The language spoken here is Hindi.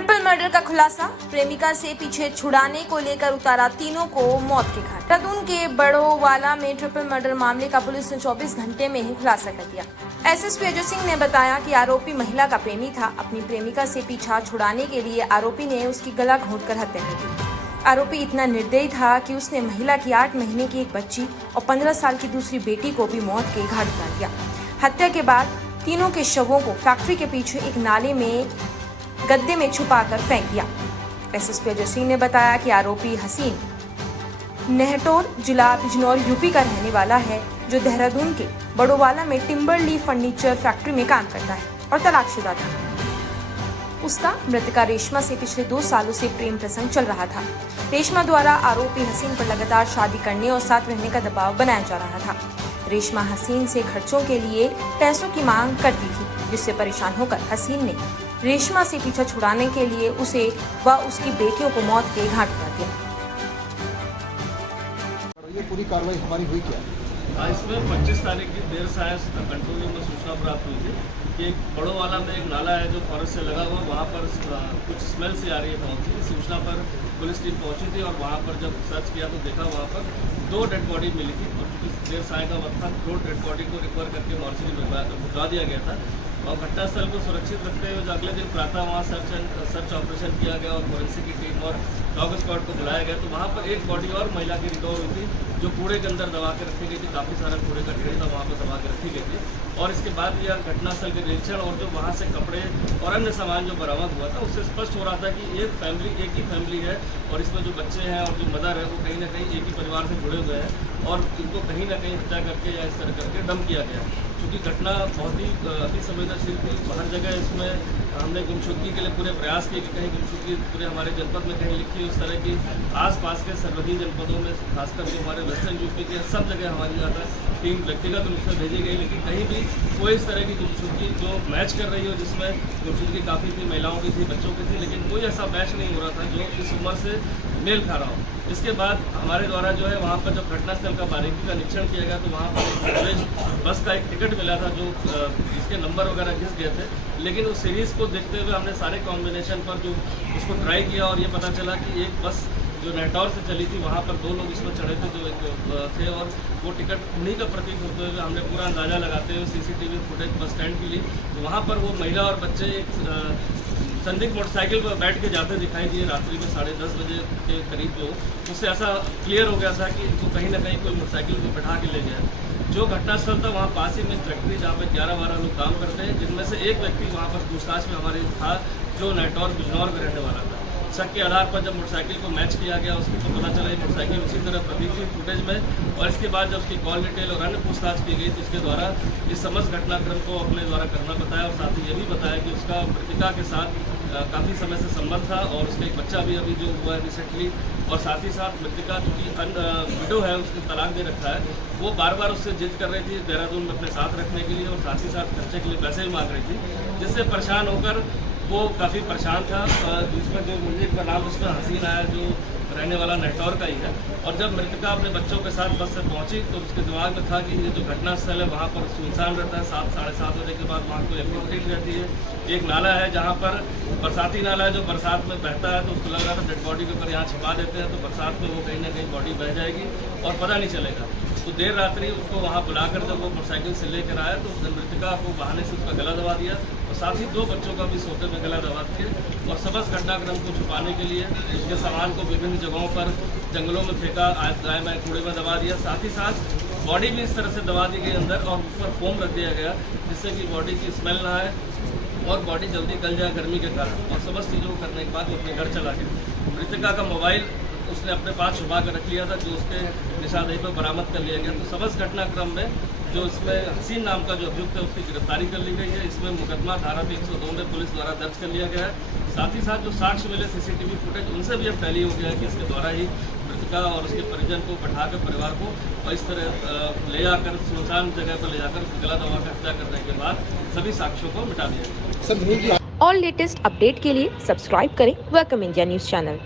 ट्रिपल मर्डर का खुलासा, प्रेमिका से पीछे छुड़ाने को लेकर उतारा तीनों को मौत के घाट। देहरादून के बड़ोवाला में ट्रिपल मर्डर मामले का पुलिस ने 24 घंटे में ही खुलासा कर दिया। एसएसपी अजय सिंह ने बताया कि आरोपी महिला का प्रेमी था। अपनी प्रेमिका से पीछा छुड़ाने के लिए आरोपी ने उसकी गला घोंटकर हत्या कर दी। आरोपी इतना निर्दयी था कि उसने महिला की 8 महीने की एक बच्ची और 15 साल की दूसरी बेटी को भी मौत के घाट उतार दिया। हत्या के बाद तीनों के शवों को फैक्ट्री के पीछे एक नाले में गड्ढे में छुपाकर फेंक दिया। एसएसपी अजय सिंह ने बताया कि आरोपी हसीन नेहटोर जिला बिजनौर यूपी का रहने वाला है, जो देहरादून के बड़ोवाला में टिम्बर फर्नीचर फैक्ट्री में काम करता है और तलाकशुदा था। उसका मृतका रेशमा से पिछले 2 सालों से प्रेम प्रसंग चल रहा था। रेशमा द्वारा आरोपी हसीन पर लगातार शादी करने और साथ रहने का दबाव बनाया जा रहा था। रेशमा हसीन से खर्चों के लिए पैसों की मांग करती थी, जिससे परेशान होकर हसीन ने रेशमा से पीछा छुड़ाने के लिए उसे व उसकी बेटियों को मौत के घाट उतार दिया। ये पूरी कार्रवाई हमारी हुई क्या? इसमें 25 तारीख की देर साय कंट्रोल रूम में सूचना प्राप्त हुई थी कि एक बड़ोवाला में एक नाला है जो फॉरेस्ट से लगा हुआ, वहाँ पर कुछ स्मेल सी आ रही है बहुत सी। सूचना पर पुलिस टीम पहुंची थी और वहाँ पर जब सर्च किया तो देखा वहाँ पर 2 डेड बॉडी मिली थी और चूँकि देर साय का वक्त था, 2 डेड बॉडी को रिकवर करके मॉर्चरी में भिजवा दिया गया था और घटनास्थल को सुरक्षित रखते हुए जो अगले दिन प्रातः वहाँ सर्च ऑपरेशन किया गया और फोरेंसिक की टीम और डॉग स्क्वाड को बुलाया गया। तो वहाँ पर एक बॉडी और महिला की रिकवर हुई थी जो कूड़े के अंदर दबा के रखी गई थी। काफ़ी सारा कूड़े का ढेर था वहाँ पर दबा के रखी गई थी और इसके बाद यह घटनास्थल के निरीक्षण और जो वहाँ से कपड़े और अन्य सामान जो बरामद हुआ था उससे स्पष्ट हो रहा था कि एक ही फैमिली है और इसमें जो बच्चे हैं और जो मदर है वो कहीं ना कहीं एक ही परिवार से जुड़े हुए हैं और इनको कहीं ना कहीं हत्या करके या इस तरह करके दम किया गया। क्योंकि घटना बहुत ही अति संवेदनशील थी, हर जगह इसमें हमने गुमशुदगी के लिए पूरे प्रयास किए कि कहीं गुमशुदगी पूरे हमारे जनपद में कहीं लिखी उस तरह की आसपास के सर्वधि जनपदों में खासकर जो हमारे वेस्टर्न यूपी के सब जगह हमारी ज़्यादा टीम व्यक्तिगत रूप से भेजी गई, लेकिन कहीं भी कोई इस तरह की गुमशुदगी जो मैच कर रही हो, जिसमें गुमशुदगी काफ़ी थी, महिलाओं की थी, बच्चों की थी, लेकिन कोई ऐसा मैच नहीं हो रहा था जो इस उम्र से मेल खा रहा हो। इसके बाद हमारे द्वारा जो है वहाँ पर जब घटनास्थल का बारीकी का निरीक्षण किया गया तो वहाँ पर एक बस का एक टिकट मिला था जो जिसके नंबर वगैरह घिस गए थे, लेकिन उस सीरीज़ को देखते हुए हमने सारे कॉम्बिनेशन पर जो उसको ट्राई किया और ये पता चला कि एक बस जो नेहटौर से चली थी वहाँ पर 2 लोग इसमें चढ़े थे जो एक थे और वो टिकट उन्हीं का प्रतीत होते हुए हमने पूरा अंदाज़ा लगाते हुए सीसीटीवी फुटेज बस स्टैंड की ली। तो वहाँ पर वो महिला और बच्चे एक संदिग्ध मोटरसाइकिल पर बैठ के जाते दिखाई दिए रात्रि में 10:30 बजे के करीब। जो उससे ऐसा क्लियर हो गया था कि इनको कहीं ना कहीं कोई मोटरसाइकिल को बैठा के ले गया। जो घटनास्थल था वहाँ पास ही में फैक्ट्री जहाँ पर 11-12 लोग काम करते हैं, जिनमें से एक व्यक्ति वहाँ पर पूछताछ में हमारे था जो नेहटौर बिजनौर में रहने वाला था। शक के आधार पर जब मोटरसाइकिल को मैच किया गया उसको तो पता चला मोटरसाइकिल उसी तरह प्रतीत थी फुटेज में और इसके बाद जब उसकी कॉल डिटेल और अन्य पूछताछ की गई तो इसके द्वारा इस समस्त घटनाक्रम को अपने द्वारा करना बताया और साथ ही ये भी बताया कि उसका मृतिका के साथ काफ़ी समय से संबंध था और उसका एक बच्चा भी अभी जो हुआ है रिसेंटली और साथ ही साथ मृतिका चूँकि विडो है, उसने तलाक दे रखा है, वो बार उससे जिद कर रही थी देहरादून में अपने साथ रखने के लिए और साथ ही साथ खर्चे के लिए पैसे भी मांग रही थी, जिससे परेशान होकर वो काफ़ी परेशान था। जिसमें जो मुझे का नाम उसमें हसीन आया जो रहने वाला नेहटौर का ही है और जब मृतका अपने बच्चों के साथ बस से पहुंची तो उसके दिमाग में था कि ये जो घटनास्थल है वहाँ पर सुनसान रहता है, 7-7:30 बजे के बाद वहाँ कोई एक्टिविटी नहीं रहती है। एक नाला है जहाँ पर बरसाती नाला है जो बरसात में बहता है, तो उसको लग रहा था डेड बॉडी के ऊपर यहाँ छिपा देते हैं तो बरसात में वो कहीं ना कहीं बॉडी बह जाएगी और पता नहीं चलेगा। तो देर रात्रि उसको वहाँ बुलाकर जब वो मोटरसाइकिल से लेकर आया तो उसने मृतिका को बहाने से उसका गला दबा दिया और साथ ही 2 बच्चों का भी सोते में गला दबा के और समस्त घटनाक्रम को छुपाने के लिए उसके सामान को विभिन्न जगहों पर जंगलों में फेंका, गाय में कूड़े में दबा दिया। साथ ही साथ बॉडी भी इस तरह से दबा दी गई अंदर और ऊपर फोम रख दिया गया जिससे कि बॉडी की स्मेल ना आए और बॉडी जल्दी गल जाए गर्मी के कारण। और समस्त चीज़ों को करने के बाद वो अपने घर चला गया। मृतिका का मोबाइल उसने अपने पास छुपा कर रख लिया था जो उसके निशानदेही पर बरामद कर लिया गया। तो समस्त घटनाक्रम में जो इसमें हसीन नाम का जो अभियुक्त है उसकी गिरफ्तारी कर ली गई है। इसमें मुकदमा धारा 302 में पुलिस द्वारा दर्ज कर लिया गया है। साथ ही साथ जो साक्ष्य मिले सीसीटीवी फुटेज उनसे भी अब टैली हो गया है कि इसके द्वारा ही मृतका और उसके परिजन को बैठाकर परिवार को और इस तरह ले जाकर सुनसान जगह पर ले जाकर गला दबा कर हत्या करने के बाद सभी साक्ष्यों को मिटा दिया गया। और लेटेस्ट अपडेट के लिए सब्सक्राइब करें वेलकम इंडिया न्यूज चैनल।